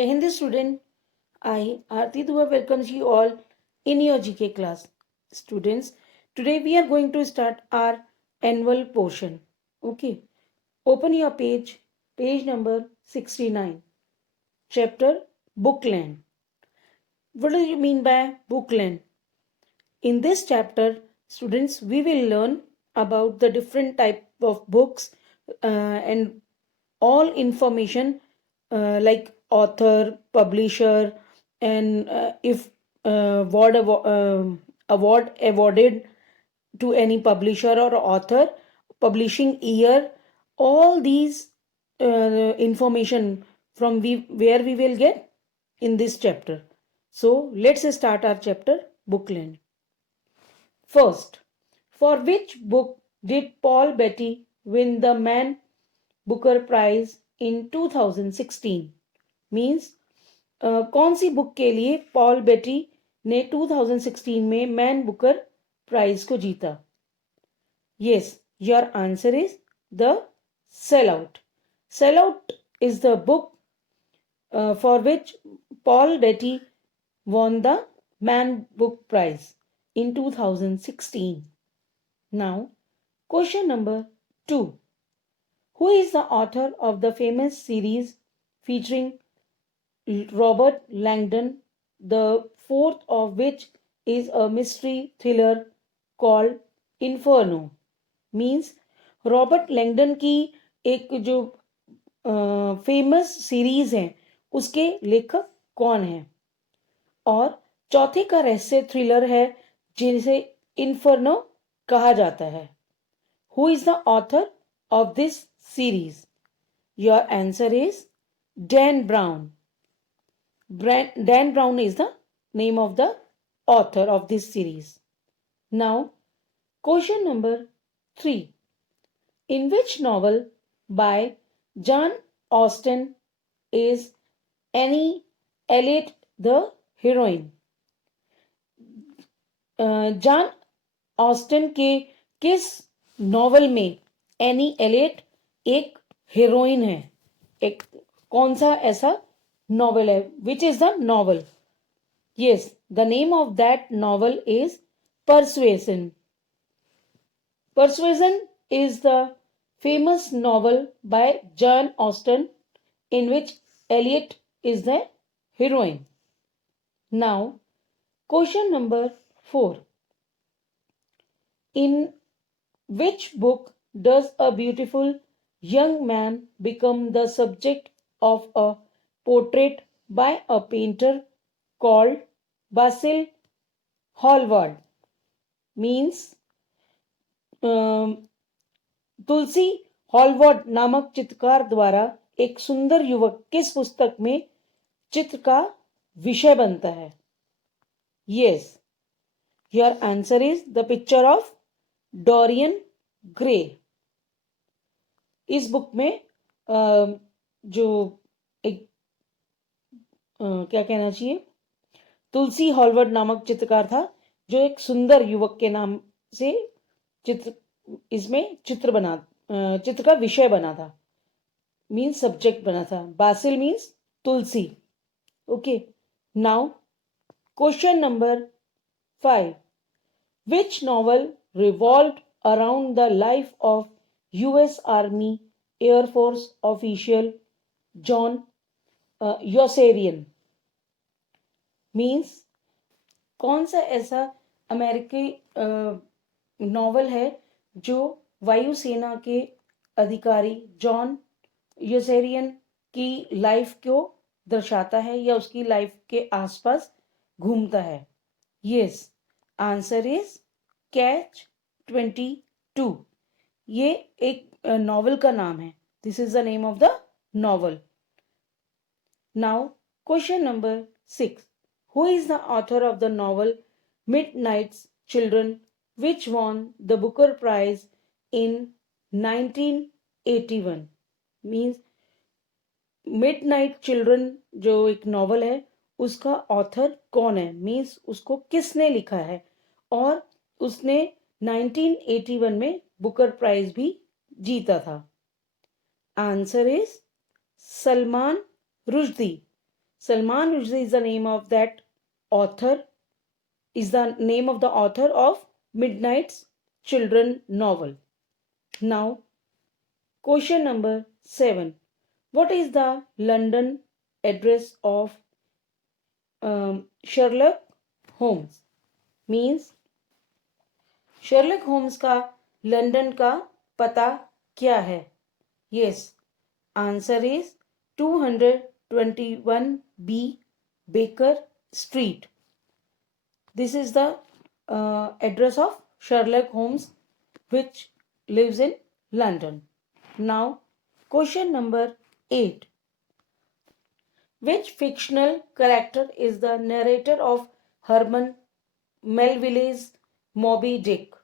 Jai Hind student, I, Aarti Dua, welcomes you all in your GK class. Students, today we are going to start our annual portion. Okay, open your page number 69, chapter Bookland. What do you mean by Bookland? In this chapter, students, we will learn about the different type of books and all information like author, publisher, and if award awarded to any publisher or author, publishing year, all these information from where we will get in this chapter. So let's start our chapter Bookland. First, for which book did Paul Beatty win the Man Booker Prize in 2016? Means कौन सी बुक के लिए पॉल बेटी ने 2016 में man Booker prize को जीता? Yes, your answer is the Sellout. Sellout is the book for which Paul Beatty won the Man Book Prize in 2016. Now, question number 2. Who is the author of the famous series featuring Robert Langdon, the fourth of which is a mystery thriller called Inferno? Means Robert Langdon की एक जो famous series है उसके लेखक कौन है? और चौथे का रहस्य थ्रिलर है जिसे इन्फर्नो कहा जाता है. Who is the author of this series? Your answer is Dan brown. Dan Brown is the name of the author of this series. Now, question number 3. In which novel by Jane Austen is Annie Elliot the heroine? John Austen के किस नॉवल में any Elliott एक हीरोइन है? एक कौन सा ऐसा नॉवल है? Which is the novel? Yes, the name of that novel is persuasion. Persuasion is the famous novel by Jane Austen in which Elliot is the heroine. Now, question number 4. In which book does a beautiful young man become the subject of a portrait by a painter called Basil Hallward? Means तुलसी हॉलवर्ड नामक चित्रकार द्वारा एक सुंदर युवक किस पुस्तक में चित्र का विषय बनता है? Yes, your answer is the picture of Dorian Gray. इस बुक में जो एक क्या कहना चाहिए, तुलसी हॉलवर्ड नामक चित्रकार था जो एक सुंदर युवक के नाम से इसमें चित्र का विषय बना था. मीन्स सब्जेक्ट बना था. Basil means tulsi. Okay, now question number 5. Which novel revolved around the life of US army air force official John Yossarian? Means कौन सा ऐसा अमेरिकी नॉवल है जो वायुसेना के अधिकारी जॉन योसेरियन की लाइफ को दर्शाता है या उसकी लाइफ के आसपास घूमता है? Yes, answer is catch 22. ये एक नॉवल का नाम है. This is the name of the novel. Now question number 6. Who is the author of the novel Midnights children which won the Booker Prize in 1981? Means Midnight Children जो एक नॉवल है उसका ऑथर कौन है? मीन्स उसको किसने लिखा है और उसने 1981 में बुकर प्राइज भी जीता था. Answer is Salman Rushdie. Salman Rushdie is the name of that author, is the name of the author of Midnight's Children novel. Now, question number 7. What is the London address of Sherlock Holmes? Means Sherlock Holmes का लंदन का पता क्या है? Yes, answer is 221B Baker Street. This is the address of Sherlock Holmes, which lives in London. Now, question number 8. Which fictional character is the narrator of Herman Melville's Moby Dick?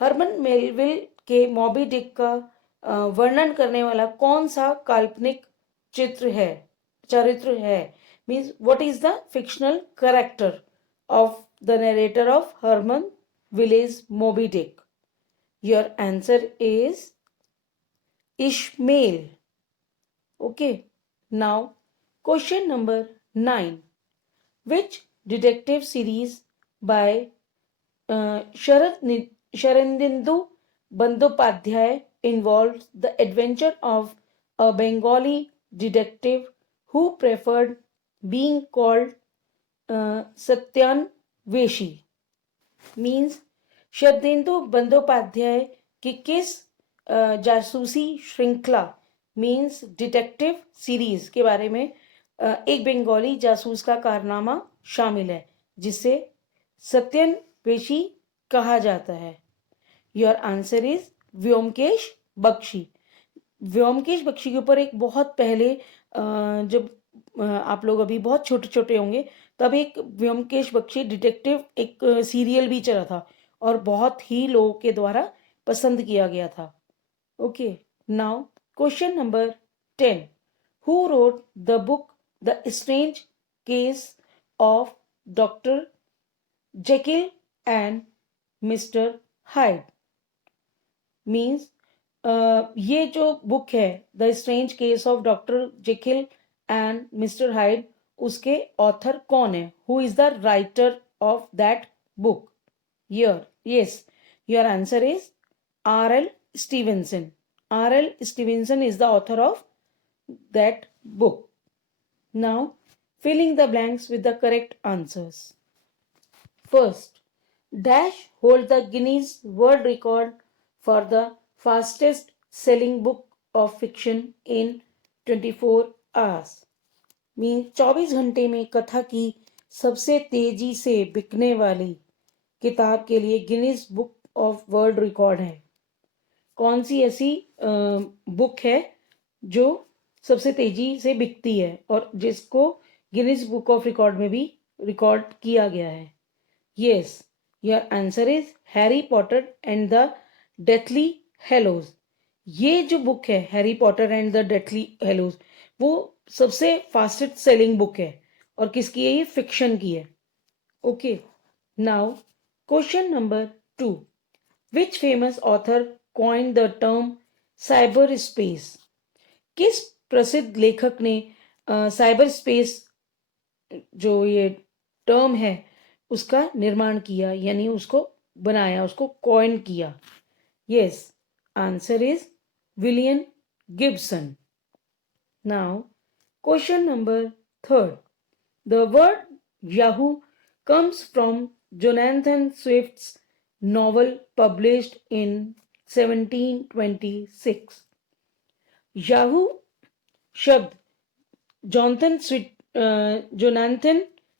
Herman Melville के Moby Dick का वर्णन करने वाला कौन सा काल्पनिक चरित्र है? Means what is the fictional character of the narrator of Herman विलेज Moby Dick? Your answer is Ishmael. Okay, now question number 9. Which detective series by Sharadindu Bandyopadhyay involves the adventure of a Bengali detective who preferred being called Satyan Veshi? Means Sharadindu Bandyopadhyay की किस जासूसी श्रृंखला means detective series के बारे में एक बंगाली जासूस का कारनामा शामिल है जिसे सत्यन वेशी कहा जाता है? Your answer is Byomkesh Bakshi. Byomkesh Bakshi के ऊपर एक बहुत पहले जब आप लोग अभी बहुत छोटे छोटे होंगे तब एक व्योमकेश बख्शी डिटेक्टिव एक सीरियल भी चला था और बहुत ही लोगों के द्वारा पसंद किया गया था. Okay, now question number 10. Who wrote the book the strange case of doctor Jekyll and mister hide? Means ये जो बुक है the strange case of doctor Jekyll and mister hide, उसके ऑथर कौन है? Who is the writer of that book? Yes, your answer is R.L. Stevenson. R.L. Stevenson is the author of that book. Now, filling the blanks with the correct answers. First, Dash hold the Guinness World Record for the fastest selling book of fiction in 24 hours. Mean 24 घंटे में कथा की सबसे तेजी से बिकने वाली किताब के लिए Guinness book of world record है. कौन सी ऐसी बुक है जो सबसे तेजी से बिकती है और जिसको गिनीज बुक ऑफ रिकॉर्ड में भी रिकॉर्ड किया गया है? Yes, your answer is Harry Potter and the Deathly Hallows. ये जो बुक है Harry Potter and the Deathly Hallows वो सबसे फास्टेस्ट सेलिंग बुक है और किसकी है? ये फिक्शन की है. Okay, now question number 2. Which famous author coined the term cyber space? किस प्रसिद्ध लेखक ने साइबर स्पेस जो ये टर्म है उसका निर्माण किया यानी उसको बनाया, उसको कॉइन किया? Yes, answer is William Gibson. Now question number 3. The word Yahoo comes from Jonathan Swift's novel published in 1726. याहू शब्द जोनाथन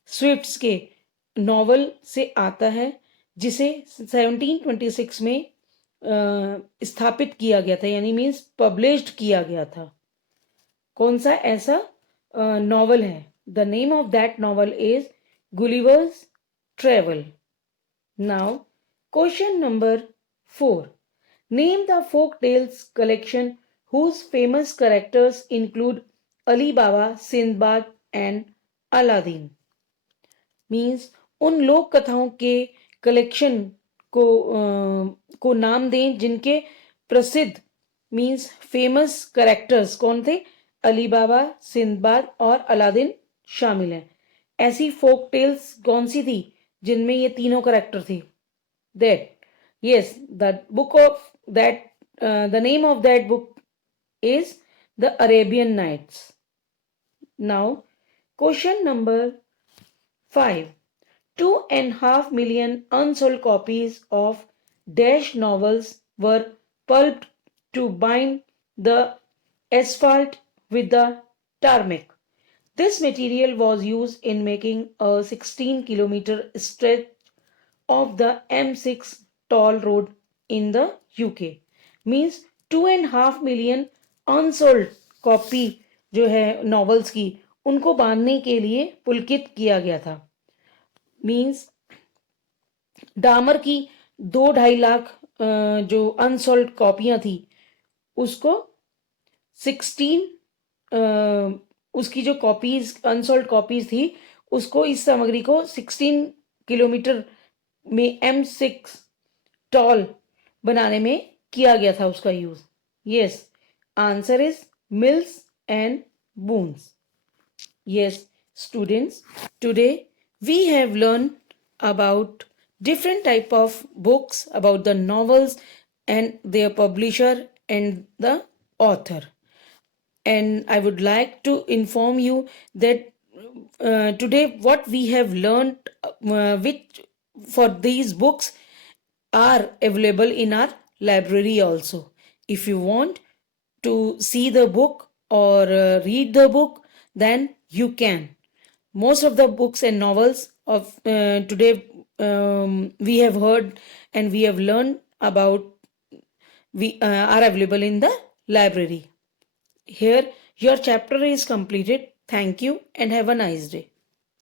स्विफ्ट के नॉवल से आता है जिसे 1726 में स्थापित किया गया था यानी मीन्स पब्लिश्ड किया गया था. कौन सा ऐसा नॉवल है? The name of that novel is Gulliver's Travel. Now, question number 4. Name the folk tales collection whose famous characters include Ali Baba, Sindbad and Aladdin. Means उन लोक कथाओं के कलेक्शन को नाम दें जिनके प्रसिद्ध मीन्स फेमस कैरेक्टर्स कौन थे? अली बाबा, सिंदबाद और अलादीन शामिल हैं। ऐसी फोक टेल्स कौन सी थी जिनमें ये तीनों करेक्टर थे? That, yes, the book of that the name of that book is the Arabian Nights. Now, question number 5. 2.5 million unsold copies of dash novels were pulped to bind the asphalt with the tarmac. This material was used in making a 16-kilometer stretch of the M6 toll road in the UK. Means 2.5 million unsold copy जो है नॉवेल्स की, उनको बांधने के लिए पुलकित किया गया था। मीन्स डामर की 2-2.5 लाख जो अनसोल्ड कॉपियां थी, उसको 16 उसकी जो कॉपीज अनसोल्ड कॉपीज थी, उसको इस सामग्री को 16 किलोमीटर में M6 टॉल बनाने में किया गया था उसका use. Yes, answer is mills and Boons. Yes, students, today we have learned about different type of books, about the novels and their publisher and the author. And I would like to inform you that today what we have learned, which for these books are available in our library also. If you want to see the book or read the book, then you can. Most of the books and novels of today we have heard and we have learned about, we are available in the library. Here your chapter is completed. Thank you and have a nice day.